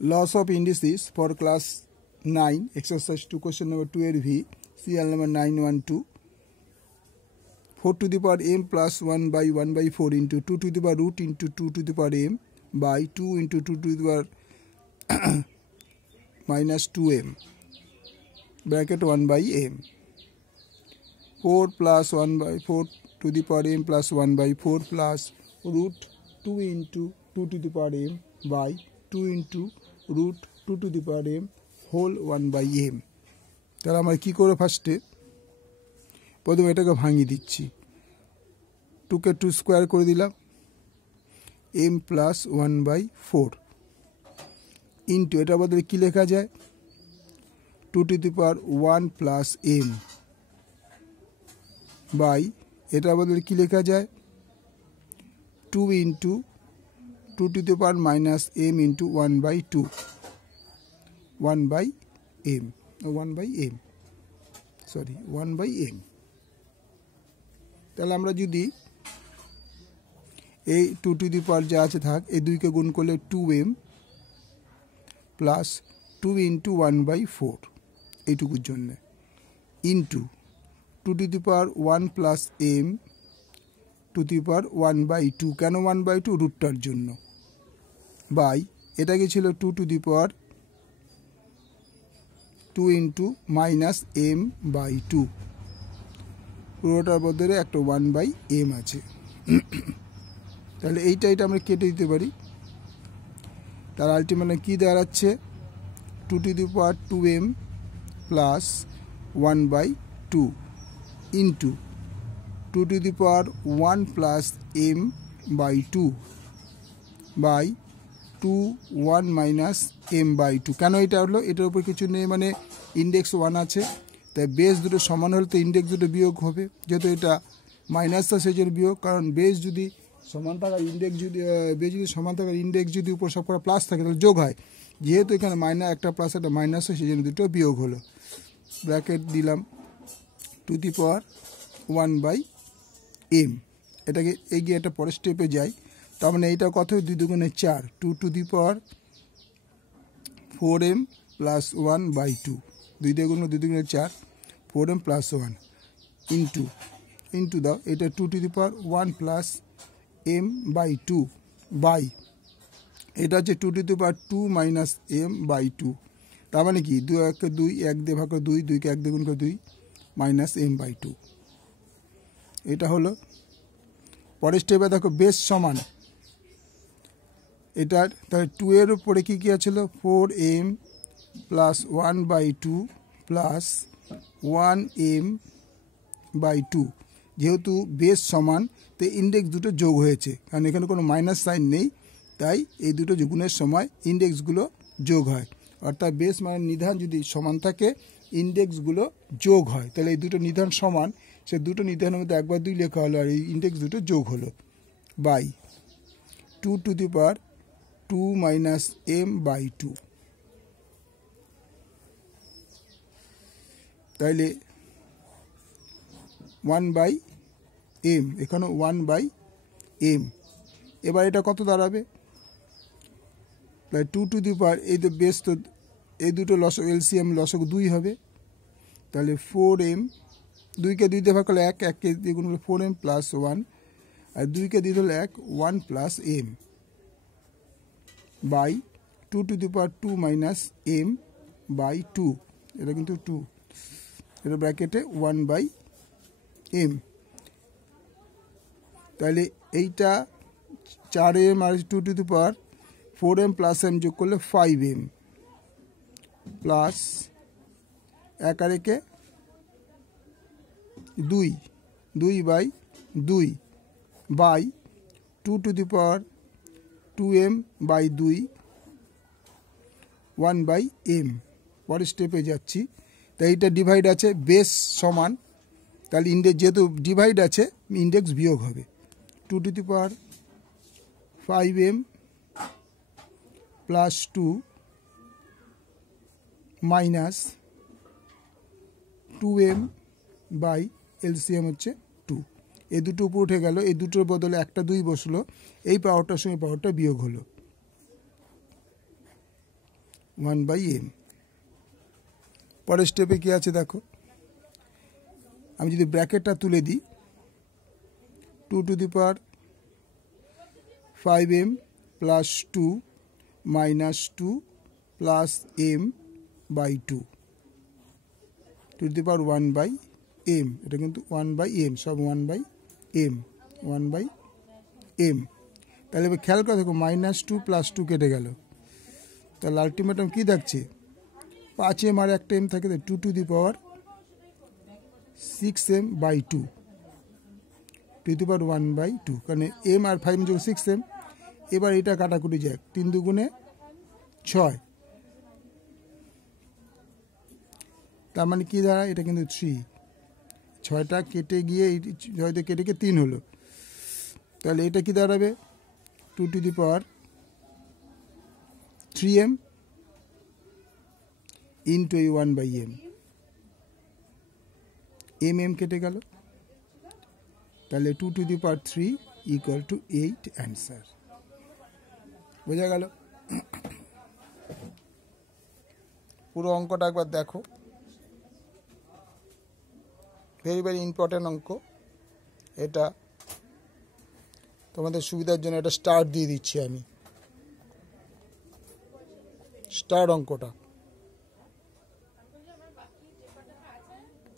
Loss of indices for class 9, exercise 2, question number 12V, CL number 912. 4 to the power m plus 1 by 1 by 4 into 2 to the power root into 2 to the power m by 2 into 2 to the power minus 2m, bracket 1 by m. 4 plus 1 by 4 to the power m plus 1 by 4 plus root 2 into 2 to the power m by 2 into root 2 to the power m whole 1 by m. তাহলে আমরা কি করব ফার্স্টে প্রথমে এটাকে ভাঙিয়ে দিচ্ছি 2 কে 2 square করে দিলাম m plus 1 by 4 ইনটু এটা বদলে কি লেখা যায় 2 to the power 1 plus m by এটা বদলে কি লেখা যায় 2 into 2 to the power minus m into 1 by 2 1 by m 1 by m sorry 1 by m তাহলে আমরা যদি এই 2 to the power যা আছে থাক এই দুইকে গুণ করলে 2m plus 2 into 1 by 4 এইটুকুর জন্য into 2 to the power 1 plus m to the power 1 by 2 কেন 1 by 2 রুটটার জন্য বাই এটাকে ছিল 2 to the power 2 into minus m by 2 পুরোটার বদলে একটা 1 by m আছে তাহলে এইটা আমরা কেটে দিতে পারি তার আলটিমেটলি কি দাঁড়াচ্ছে 2 to the power 2m plus 1 by 2 into 2 to the power 1 plus m by 2 by 2 1 minus m by 2 কেন এটা হলো এটার উপর কিছু নেই মানে ইনডেক্স 1 আছে তাই বেস দুটো সমান হলে তো ইনডেক্স দুটো বিয়োগ হবে যেহেতু এটা মাইনাস আছে সেজন্য বিয়োগ কারণ বেস যদি সমান থাকার ইনডেক্স যদি বেস যদি সমান থাকার ইনডেক্স যদি উপর সব কটা প্লাস থাকে তাহলে যোগ হয় যেহেতু এখানে মাইনাস একটা প্লাস একটা মাইনাস হয় সেজন্য দুটো বিয়োগ হলো ব্র্যাকেট দিলাম to the power 1 by m এটাকে এগিয়ে একটা পরের স্টেপে যাই তার মানে এইটা কত 2 দুগুণে 4 2 to the power 4m plus 1 by 2 2 দুগুণে 4 4m প্লাস 1 ইন্টু দাও এটা 2 to the power 1 plus m by 2 by এটা হচ্ছে 2 to the power 2 minus m by 2 তার মানে কি 2 1 কে 2 1 দিয়ে ভাগ করে 2 2 কে 1 দিয়ে গুণ করে 2 মাইনাস m বাই 2 এটা হলো পরের স্টেপে দেখো বেস সমান এটা তাহলে 2 এর উপরে কি কি ছিল 4m plus 1 by 2 plus 1m by 2 যেহেতু বেস সমান তো ইনডেক্স দুটো যোগ হয়েছে কারণ এখানে কোনো মাইনাস সাইন নেই তাই এই দুটো গুণের সময় ইনডেক্সগুলো যোগ হয় অর্থাৎ বেস মানে নিধান যদি সমান থাকে ইনডেক্সগুলো যোগ হয় তাহলে এই দুটো নিধান সমান সে দুটো নিধানের মধ্যে একবার 2 লেখা হলো আর এই ইনডেক্স দুটো যোগ হলো by 2 to the power 2 minus m by 2 তাইলে 1 বাই m এখানে 1 বাই m এবার এটা কত দাঁড়াবে তাই 2 টু দি পাওয়ার এই তো বেস তো এই দুটো লসক এলসিএম লসক 2 হবে তাহলে 4m 2 কে 2 দিয়ে ভাগ করলে 1 1 কে দিয়ে গুণ করলে 4m প্লাস 1 আর 2 কে দিয়ে দিলে 1 plus m by 2 to the power 2 minus m by 2 এটা কিন্তু 2 এটা ব্র্যাকেটে 1 বাই m তাহলে এইটা 4m আর 2 to the power 4m plus m যোগ করলে 5m প্লাস 1 আর 1 2 2 by 2 by 2 to the power 2m by 2 1 by m পরের স্টেপে যাচ্ছি তাই এটা ডিভাইড আছে বেস সমান তাহলে ইনডেক্স যেহেতু ডিভাইড আছে ইনডেক্স বিয়োগ হবে 2 to the power 5m plus 2 minus 2m by LCM হচ্ছে 2 এই দুটো উপর উঠে গেল এই দুটোর বদলে একটা 2 বসলো এই পাওয়ারটার সঙ্গে পাওয়ারটা বিয়োগ হলো 1/m। পরের স্টেপে কি আছে দেখো, আমি যদি ব্র্যাকেটটা তুলে দিই 2 to the power 5m plus 2 minus 2 plus m by 2 to the power 1/m, এটা কিন্তু 1/m, সব 1/m 1/m। তাহলে এবার খেয়াল করে দেখো -2 + 2 কেটে গেল, তাহলে আলটিমেটাম কী থাকছে 5m আর একটা m থাকে, 2 to the power 6m by 2 to the power 1/2, কারণ m আর 5 যোগ 6m। এবার এটা কাটাকুটি যাক, 3 দুগুণে 6, তার মানে কী দাঁড়ায়, এটা কিন্তু 3, 6টা কেটে গিয়ে 6 কেটে গিয়ে 3 হলো, তাহলে এটা কি দাঁড়াবে 2 to the power 3m into 1/m, m কেটে গেল, তাহলে 2 to the power 3 equal to 8 answer. বোঝা গেল? পুরো অঙ্কটা একবার দেখো, ভেরি ভেরি ইম্পর্টেন্ট অঙ্ক এটা, তোমাদের সুবিধার জন্য এটা স্টার্ট দিয়ে দিচ্ছি আমি, স্টার্ট অঙ্কটা।